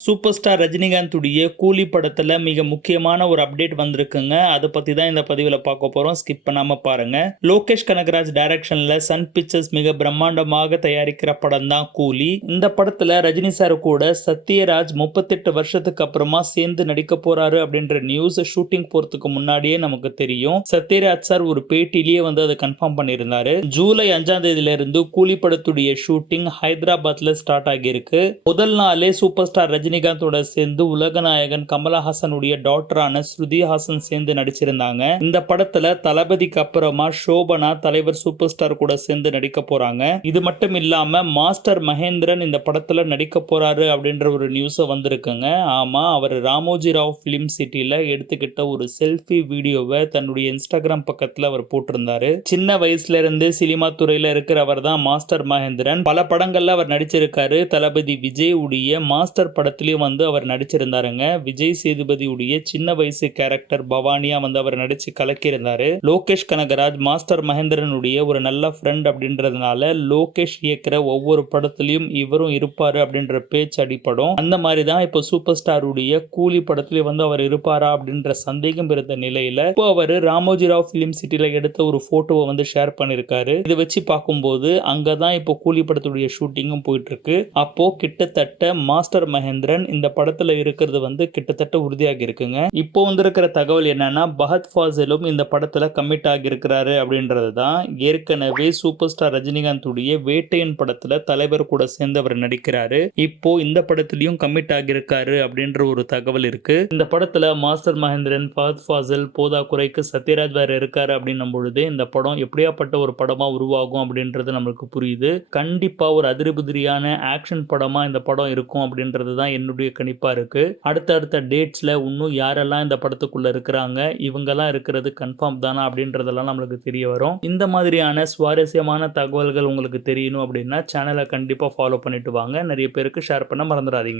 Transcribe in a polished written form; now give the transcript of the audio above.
Super star Rajinikanth உடைய கூலி படத்துல மிக முக்கியமான ஒரு அப்டேட் வந்திருக்குங்க. அதை பத்தி தான் இந்த பதிவில் பார்க்க போறோம். ஸ்கிப் பண்ணாம பாருங்க. லோகேஷ் கனகராஜ் டைரக்ஷன்ல சன் பிக்சர்ஸ் மிக பிரம்மாண்டமாக தயாரிக்கிற படம் தான் கூலி. இந்த படத்துல ரஜினி சார் கூட சத்யராஜ் 38 வருஷத்துக்கு அப்புறமா சேர்ந்து நடிக்க போறாரு அப்படின்ற நியூஸ் ஷூட்டிங் போறதுக்கு முன்னாடியே நமக்கு தெரியும். சத்யராஜ் சார் ஒரு பேட்டிலேயே அதை கன்ஃபார்ம் பண்ணியிருந்தாரு. ஜூலை 5ஆம் தேதியில இருந்து கூலி படத்துடைய ஷூட்டிங் ஹைதராபாத்ல ஸ்டார்ட் ஆகியிருக்கு. முதல் நாளே சூப்பர் ஸ்டார் ரஜினிகாந்தோட சேர்ந்து உலகநாயகன் கமலஹாசனுடைய டாட்டரான ஸ்ருதி ஹாசன் சேர்ந்து நடிச்சிருந்தாங்க. இந்த படத்துல தளபதிக்கு அப்புறமா சோபனா தலைவர் சூப்பர் ஸ்டார் கூட சேர்ந்து நடிக்க போறாங்க. இது மட்டும் இல்லாம மாஸ்டர் மகேந்திரன் இந்த படத்துல நடிக்க போறாரு அப்படின்ற ஒரு நியூஸ் வந்திருக்குங்க. ஆமா, அவர் ராமோஜி ராவ் பிலிம் சிட்டில எடுத்துக்கிட்ட ஒரு செல்ஃபி வீடியோவை தன்னுடைய இன்ஸ்டாகிராம் பக்கத்துல அவர் போட்டிருந்தாரு. சின்ன வயசுல இருந்து சினிமா துறையில இருக்கிறவர் தான் மாஸ்டர் மகேந்திரன். பல படங்கள்ல அவர் நடிச்சிருக்காரு. தளபதி விஜய் உடைய மாஸ்டர் படத்திலையும் அவர் நடிச்சிருந்தாருங்க. விஜய் சேதுபதி உடைய சின்ன வயசு கேரக்டர் பவானியா அவர் நடிச்சு கலக்கியிருந்தாரு. லோகேஷ் கனகராஜ் மாஸ்டர் மகேந்திரனுடைய ஒரு நல்ல ஃப்ரெண்ட் அப்படின்றதுனால லோகேஷ் இயக்கிற ஒவ்வொரு படத்திலையும் இவரும் இருப்பாரு அப்படின்ற பேச்சு அடிப்படும். அந்த மாதிரி தான் இப்போ சூப்பர் ஸ்டார் உடைய கூலி படத்திலேயே அவர் இருப்பாரா அப்படின்ற சந்தேகம் இருந்த நிலையில இப்போ அவர் ராமோஜி ராவ் பிலிம் சிட்டில எடுத்த ஒரு போட்டோவை ஷேர் பண்ணிருக்காரு. இதை வச்சு பார்க்கும்போது அங்கதான் இப்போ கூலி படத்துடைய ஷூட்டிங்கும் போயிட்டு இருக்கு. அப்போ கிட்டத்தட்ட மாஸ்டர் மகேந்திரன் இந்த படத்துல இருக்கிறது கிட்டத்தட்ட உறுதியாகி இருக்குங்க. இப்போ வந்திருக்கிற தகவல் என்னன்னா பஹத் ஃபாசிலும் இந்த படத்துல கமிட் ஆகி இருக்கிறாரு அப்படின்றது தான். ஏற்கனவே சூப்பர் ஸ்டார் ரஜினிகாந்த் உடைய வேட்டையன் படத்துல தலைவர் கூட சேர்ந்து அவர் நடிக்கிறாரு. இப்போ இந்த படத்திலையும் கமிட் ஆகி இருக்காரு அப்படின்ற ஒரு தகவல் இருக்கு. இந்த படத்துல மாஸ்டர் மகேந்திரன், பஹத் ஃபாசில், போதா குறைக்கு சத்யராஜ் வேற இருக்காரு அப்படின்னும் பொழுது இந்த படம் எப்படியாப்பட்ட ஒரு படமா உருவாகும் அப்படின்றது நம்மளுக்கு புரியுது. கண்டிப்பா ஒரு அதிரிபுதிரியான ஆக்ஷன் படமா இந்த படம் இருக்கும் அப்படின்றது தான் என்னுடைய கணிப்பா இருக்கு. அடுத்த டேட்ஸ்ல இன்னும் யாரெல்லாம் இந்த படத்துக்குள்ள இருக்கிறாங்க, இவங்கெல்லாம் இருக்கிறது கன்ஃபார்ம் தானா அப்படின்றதெல்லாம் நம்மளுக்கு தெரிய வரும். இந்த மாதிரியான சுவாரஸ்யமான தகவல்கள் உங்களுக்கு தெரியணும் அப்படின்னா சேனலை கண்டிப்பா ஃபாலோ பண்ணிட்டு வாங்க. நிறைய பேருக்கு ஷேர் பண்ண மறந்துடாதீங்க.